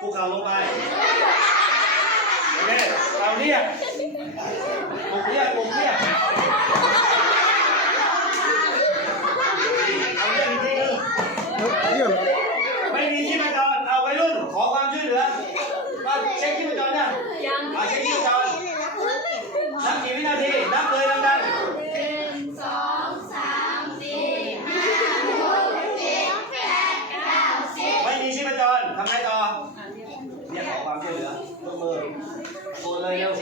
คุกเข่าลงไป โอเคเราเรียกปลุกเรียกปลุกเรียกเอาเรียกอีกทีหนึงเยี่ยมไม่มีชีพจรเอาไปรุ่น ขอความช่วยเหลือมาเช็คชีพจรเนี่ยมาเช็คชีพจรนับกี่วินาที นับเลยดังๆไม่มีชีพจรทำไงต่อเรียกขอความช่วยเหลือยกมือโกนเลยเร็ว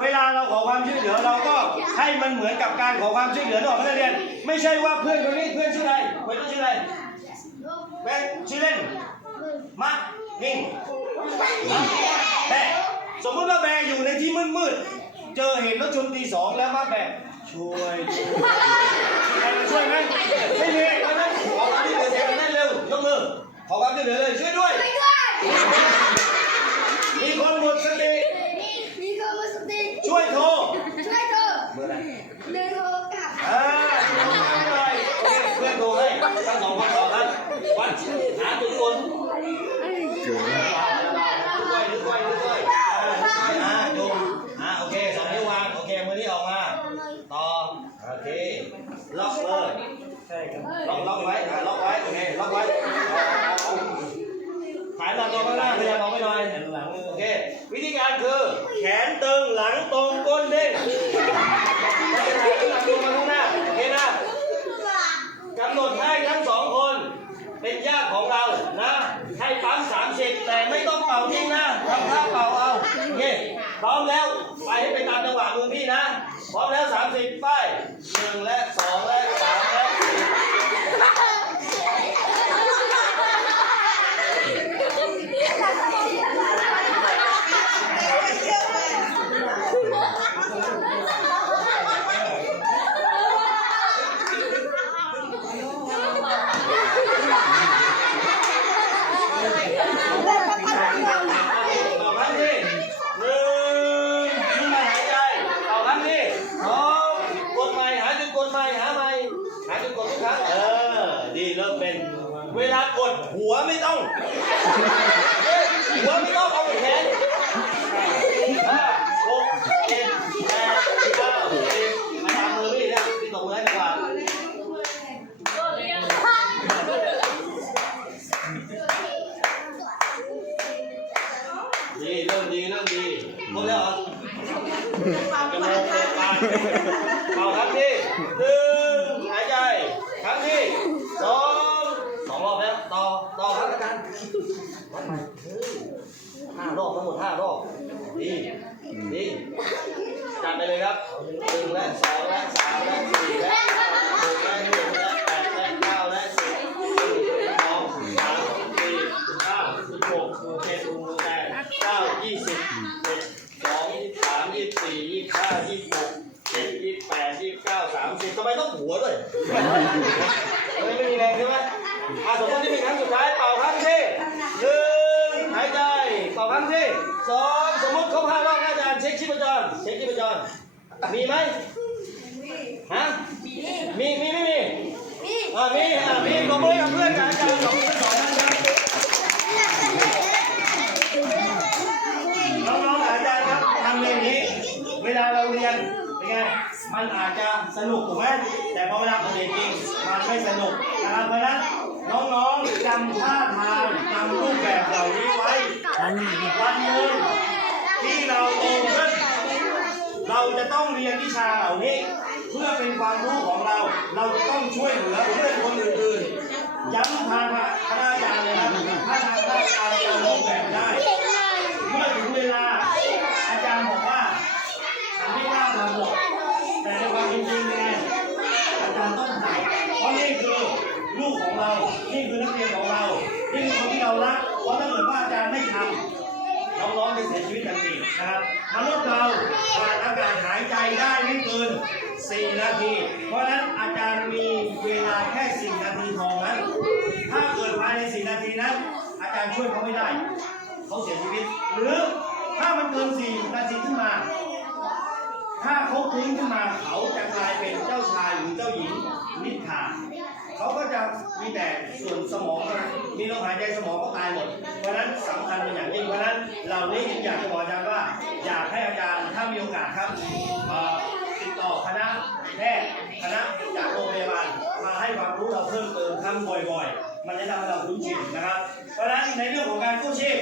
เวลาเราขอความช่วยเหลือเรา ก็ให้มันเหมือนกับการขอความช่วยเหลือนึกออกไหมนักเรียน ไม่ใช่ว่าเพื่อนคนนี้เพื่อนชื่ออะไรเพื่อนชื่ออะไรแบงค์ชื่อเล่นมานิ่งแบกสมมติว่าแบกอยู่ในที่มืดมืดๆเจอเห็นรถชนตีสองแล้วมาแบกช่วยใครมาช่วยไหมไม่มีเพราะนั้นขอความช่วยเหลือเสียงนั่นเร็วยกมือขอความช่วยเหลือเลยช่วยด้วย มีคนหมดสติช่วยโทรเบอ ร์อะไรอ่าโทรมาหน่ออเคเพื่อนโทรให้ทั้งสองคนต่อกันวันหาจุดกลเกิดด้วยด้วยด้วยอ่าดูอ่าโอเคสองนิ้ววาง โอเค มือนี้ออกมา ต่อ โอเค ล็อกเลย ใช่ครับล็อกล็อกไว้อ่าล็อกไว้ โอเค ล็อกไว้ฐานหลังตรงข้างหน้าพยายามอาไปหน่อยหลังโอเค วิธีการคือ แขนตึง หลังตรง ก้นเด้งไม่ใช่หลังตรงมาข้างหน้า โอเคนะ กำหนดให้ทั้งสองคน เป็นญาติของเรานะ ให้ปั๊มสามสิบแต่ไม่ต้องเป่าทิ้งนะทำท่าเป่าเอาโอเคพ ร้อมแล้ว ไปให้ไปตามจังหวะมือพี่นะ พร้อมแล้วสามสิบไปหนึ่งและสองและสามและสี่ต่อครั้งที่หนึ่งขึ้นมาหายใจต่อครั้งที่สองกดใหม่หาจุดกดใหม่หาใหม่หาจุดกดทุกครั้งเออ ดีเริ่มเป็น เวลากดหัวไม่ต้อง หัวไม่ต้องเอาแขนห้าหกเจ็ดแปดเก้าสิบมาทำมือพี่นะพี่ตบมือให้ดีกว่าดีเริ่มดีเริ่มดีหมดแล้วเหรอจมูกเปิดปากเป่าครั้งที่หนึ่งหายใจครั้งที่สองสองรอบแล้ว ต่อต่อครับอาจารย์ห้ารอบทั้งหมดห้ารอบดีดีจัดไปเลยครับหนึ่งและสองและสามและสี่และหกและเจ็ดและแปดและเก้าและสิบหนึ่งสองสามสี่ห้าสิบหกเจ็ดแปดเก้ายี่สิบเอ็ดสองสามยี่สี่ยี่ห้ายี่หกเจ็ดยี่แปดยี่เก้าสามสิบทำไมต้องหัวด้วยไม่ไม่มีแรงใช่ไหม อะสมมติที่เป็นครั้งสุดท้ายเป่าครั้งที่หนึ่งหายใจเป่าครั้งที่สองสมมติครบห้ารอบนะอาจารย์เช็คชีพจรเช็คชีพจรมีไหมฮะมีมีไม่มีอ่ามีอ่ามีปรบมือให้กับเพื่อนกับอาจารย์สองคนสองท่านครับน้องๆอาจารย์ครับทำอย่างนี้ เวลาเราเรียนเป็นไงมันอาจจะสนุกถูกไหมแต่พอเวลาปฏิบัติจริงมันไม่สนุกนะครับเพราะฉะนั้น น้องๆจำท่าทางจำรูปแบบเหล่านี้ไว้ วันหนึ่งที่เราโตขึ้น เราจะต้องเรียนวิชาเหล่านี้ เพื่อเป็นความรู้ของเรา เราจะต้องช่วยเหลือเพื่อนคนอื่นๆย้ำทางคณาจารย์เลยนะถ้าทางคณาจารย์จะลงแบบได้ เมื่อถึงเวลา อาจารย์บอกว่าไม่กล้าทำหรอกแต่ในความเป็นจริงเป็นไงอาจารย์ต้องทำเพราะนี่คือลูกของเรา นี่คือนักเรียนของเรา นี่ เรารักเพราะถ้าเกิดว่าอาจารย์ไม่ทำน้องๆจะเสียชีวิตทันทีนะครับมนุษย์เราขาดอากาศหายใจได้ไม่เกิน4นาที เพราะฉะนั้นอาจารย์มีเวลาแค่4นาทีทองนั้นถ้าเกิดภายใน4นาทีนั้น อาจารย์ช่วยเขาไม่ได้ เขาเสียชีวิต หรือถ้ามันเกิน4นาทีขึ้นมา ถ้าเขาฟื้นขึ้นมาเขาจะกลายเป็นเจ้าชายหรือเจ้าหญิงนิทรา เขาก็จะมีแต่ส่วนสมองนะมีลมหายใจสมองก็ตายหมด เพราะฉะนั้นสำคัญเป็นอย่างยิ่ง เพราะฉะนั้นเรานี่อยากจะบอกอาจารย์ว่า อยากให้อาจารย์ถ้ามีโอกาสครับเอ่อติดต่อคณะแพทย์คณะจากโรงพยาบาลมาให้ความรู้เราเพิ่มเติมทำบ่อยๆ มันจะทำให้เราคุ้นชินนะครับ เพราะฉะนั้นในเรื่องของการกู้ชีพ